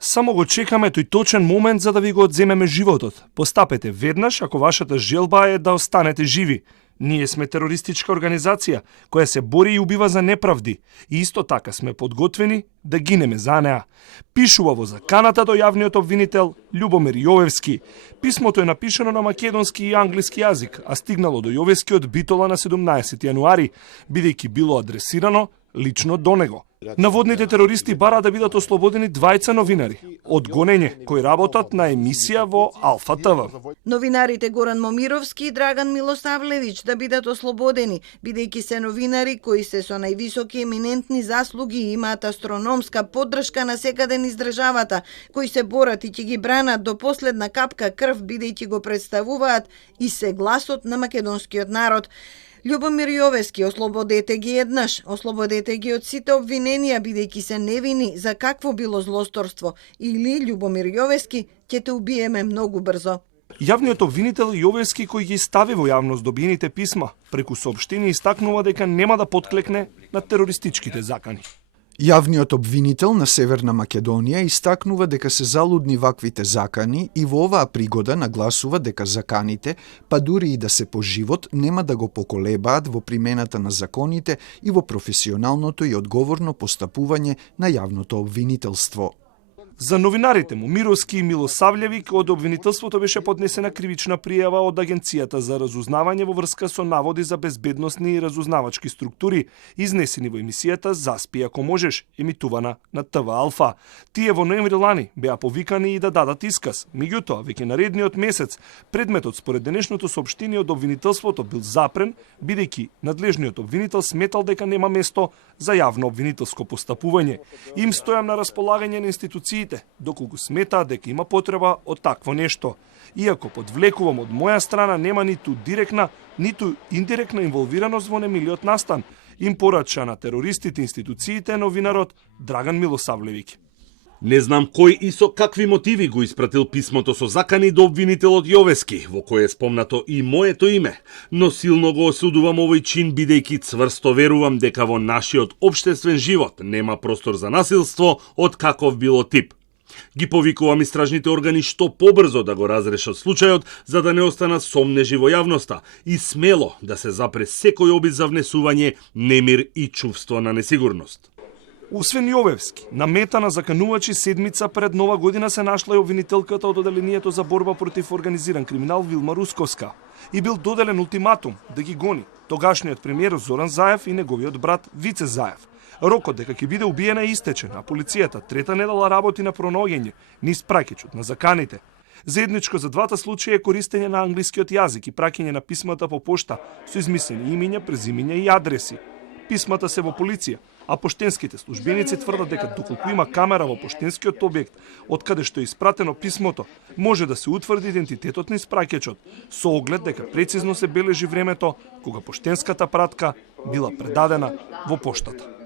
Само го чекаме тој точен момент за да ви го одземеме животот. Постапете веднаш ако вашата желба е да останете живи. Ние сме терористичка организација која се бори и убива за неправди. И исто така сме подготвени да гинеме за неа. Пишува во заканата до јавниот обвинител Љубомир Јовевски. Писмото е напишано на македонски и англиски јазик, а стигнало до Јовевски од Битола на 17 јануари, бидејќи било адресирано лично до него. Наводните терористи бара да бидат ослободени двајца новинари од гонење кои работат на емисија во Алфа ТВ. Новинарите Горан Момировски и Драган Милосавлевиќ да бидат ослободени, бидејќи се новинари кои се со највисоки еминентни заслуги и имаат астрономска поддршка на секаде низ државата, кои се борат и ќе ги бранат до последна капка крв, бидејќи го представуваат и се гласот на македонскиот народ. Љубомир Јовевски, ослободете ги еднаш, ослободете ги од сите обвиненија, бидејќи се невини за какво било злосторство, или Љубомир Јовевски, ќе те убиеме многу брзо. Јавниот обвинител Јовевски, кој ги стави во јавност добиените писма, преку соопштение истакнува дека нема да потклекне на терористичките закани. Јавниот обвинител на Северна Македонија истакнува дека се залудни ваквите закани и во оваа пригода нагласува дека заканите, па дури и да се по живот, нема да го поколебаат во примената на законите и во професионалното и одговорно постапување на јавното обвинителство. За новинарите Момировски и Милосавлевиќ од обвинителството беше поднесена кривична пријава од Агенцијата за разузнавање во врска со наводи за безбедносни и разузнавачки структури, изнесени во емисијата Заспи ако можеш, емитувана на ТВ Алфа. Тие во ноември лани беа повикани и да дадат исказ. Меѓутоа, веќе наредниот месец, предметот според денешното соопштение од обвинителството бил запрен, бидејќи надлежниот обвинител сметал дека нема место за јавно обвинителско постапување. Им стојам на располагање на институциите доколку сметаат дека има потреба од такво нешто. Иако подвлекувам од моја страна нема ниту директна, ниту индиректна инволвираност во немилиот настан, им порача на терористите институциите новинарот Драган Милосавлевиќ. Не знам кој и со какви мотиви го испратил писмото со закани до обвинителот Јовевски, во кое е спомнато и моето име, но силно го осудувам овој чин бидејќи цврсто верувам дека во нашиот општествен живот нема простор за насилство од каков било тип. Ги повикувам истражните органи што побрзо да го разрешат случајот, за да не останат сомнежи во јавноста и смело да се запре секој обид за внесување немир и чувство на несигурност. Освен Јовевски, на мета на заканувачи седмица пред Нова година се нашла и обвинителката од Оделението за борба против организиран криминал Вилма Русковска и бил доделен ултиматум да ги гони тогашниот премиер Зоран Заев и неговиот брат Вице Заев. Рокот дека ќе биде убиена е истечен, а полицијата трета недела работи на пронаоѓање низ праќајот на заканите. Заедничко за двата случаи е користење на англискиот јазик и праќање на писмата по пошта со измислени имиња, презимиња и адреси. Писмата се во полиција, а поштенските службеници тврдат дека доколку има камера во поштенскиот објект, од каде што е испратено писмото, може да се утврди идентитетот на испраќачот, со оглед дека прецизно се бележи времето кога поштенската пратка била предадена во поштата.